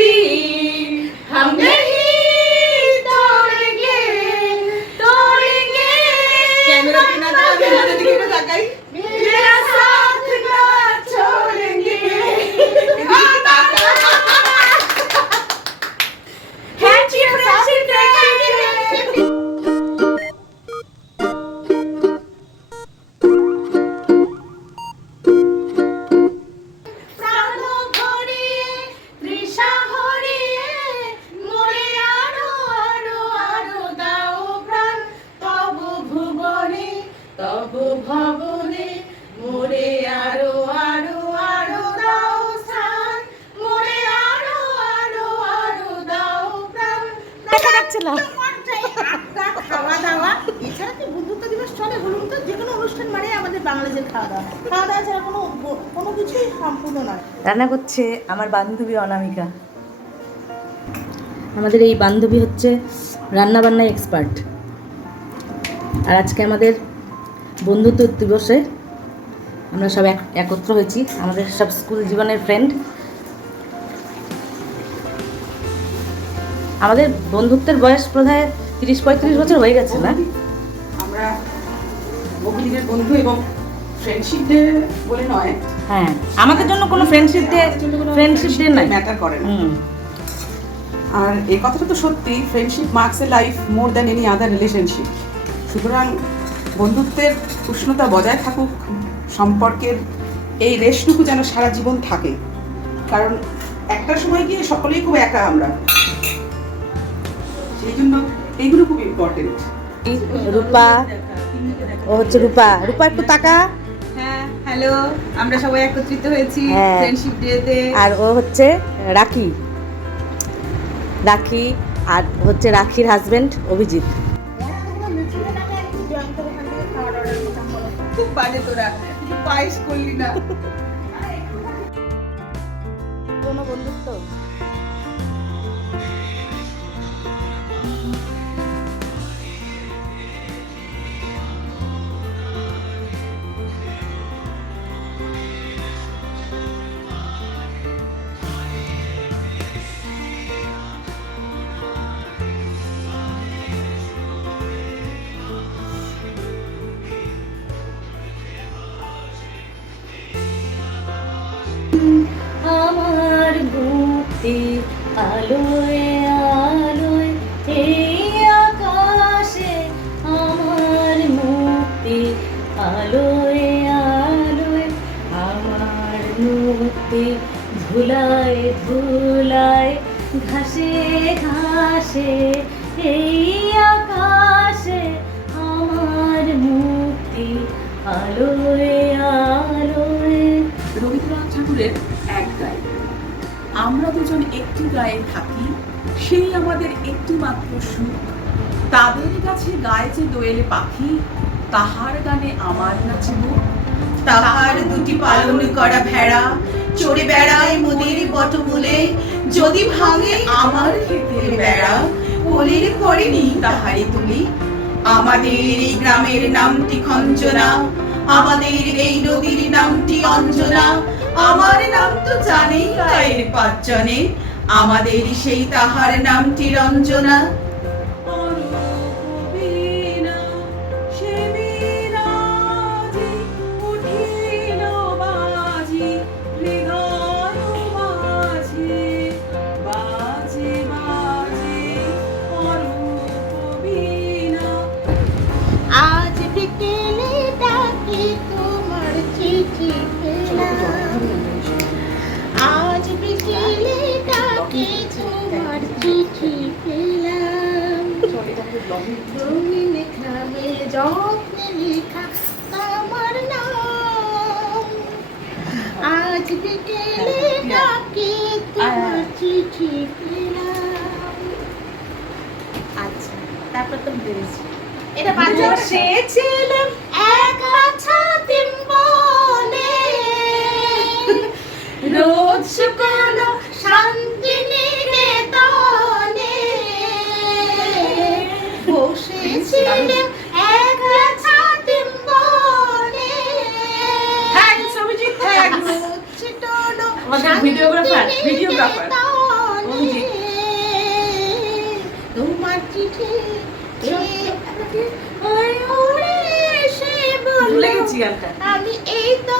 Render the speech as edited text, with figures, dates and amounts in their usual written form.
दोस्ती हम नहीं तोड़ेंगे तोड़ेंगे कैमरा बिना दिखे ना लगाई मेरा साथ ना छोड़ेंगे তব ভবনে মোরে আরো আরো আরো দাও স্থান মোরে আরো আরো আরো দাও প্রাণ দেখা যাচ্ছে না। খাওয়া দাওয়া এছাড়া কি বন্ধুত্ব দিবস চলে বলুন তো? যে কোনো অনুষ্ঠান মানে আমাদের বাংলাদেশের খাওয়া দাওয়া ছাড়া কোনো কিছুই সম্পূর্ণ নয়। রান্না করছে আমার বান্ধবী অনামিকা। আমাদের এই বান্ধবী হচ্ছে রান্না বান্নায় এক্সপার্ট। আর আজকে আমাদের বন্ধুত্ব দিবসে আমরা সব একত্র হয়েছি, আমাদের সব স্কুল জীবনের ফ্রেন্ড। আমাদের বন্ধুত্বের বয়স প্রায় 30-35 বছর হয়ে গেছে না? আমরা বহুদিনের বন্ধু এবং ফ্রেন্ডশিপ ডে বলে নয়, হ্যাঁ, আমাদের জন্য কোনো ফ্রেন্ডশিপ ডে নাই, ম্যাটার করে না। আর এই কথাটা তো সত্যি, ফ্রেন্ডশিপ মার্কস এ life more than any other relationship. সুতরাং বন্ধুত্বের উষ্ণতা বজায় থাকুক, সম্পর্কের এই রেশটুকু যেন সারা জীবন থাকে, কারণ একটা সময় গিয়ে সকলেই খুব একা আমরা, সেই জন্য এইগুলো খুব ইম্পর্টেন্ট। রূপা, ও হচ্ছে রূপা। রূপা একটু তাকা। হ্যাঁ, হ্যালো, আমরা সবাই একত্রিত হয়েছি ফ্রেন্ডশিপ ডেতে। আর ও হচ্ছে রাখি। রাখি আর হচ্ছে রাখির হাজবেন্ড অভিজিৎ। খুব বাজে, তোরা পায়েস করলি না। কোনো বন্ধুত্ব আমার মুক্তি আলোয় আলোয় এই আকাশে, আমার মুক্তি আলোয় আলোয়, আমার মুক্তি ধুলায় ধুলায় ঘাসে ঘাসে এই আকাশে, আমার মুক্তি আলোয় আলোয়। রবীন্দ্রনাথ ঠাকুরের এক গায়ে, আমরা দুজন একটি গায়ে থাকি, সেই আমাদের একটি মাত্র সুখ, তাদের কাছে গায়ে যে দোয়েলে পাখি, তাহার গানে আমার নাচে মুখ। তাহার দুটি পালন করা ভেড়া চড়ে বেড়ায় মোদের বটমূলে, যদি ভাঙে আমার ক্ষেতের বেড়া কলির করেনি তাহারে তুলি। আমাদের এই গ্রামের নামটি খঞ্জনা, আমাদের এই নদীর নামটি অঞ্জনা, আমার নাম তো জানেই গায়ের পাঁচজনে, আমাদের সেই তাহার নামটি রঞ্জনা। আজ বিকেলে ডাকে তোমার চিঠি পেলাম, আজ বিকেলে ডাকে তোমার চিঠি পেলাম, রঙিন খামে যত্নে লেখা তোমার নাম, আজ বিকেলে ডাকে তোমার চিঠি পেলাম। আচ্ছা, তারপর তো বেরিয়েছি। এটা বসেছিলাম একা ছাতিম বনে, রোজ শুকনো শান্তি নিকেতনে, বসেছিলাম একা ছাতিম বনে। Thanks Abhijit, thanks. আমাদের ভিডিওগ্রাফার। নিকেতনে, গানটা। আমি এই তো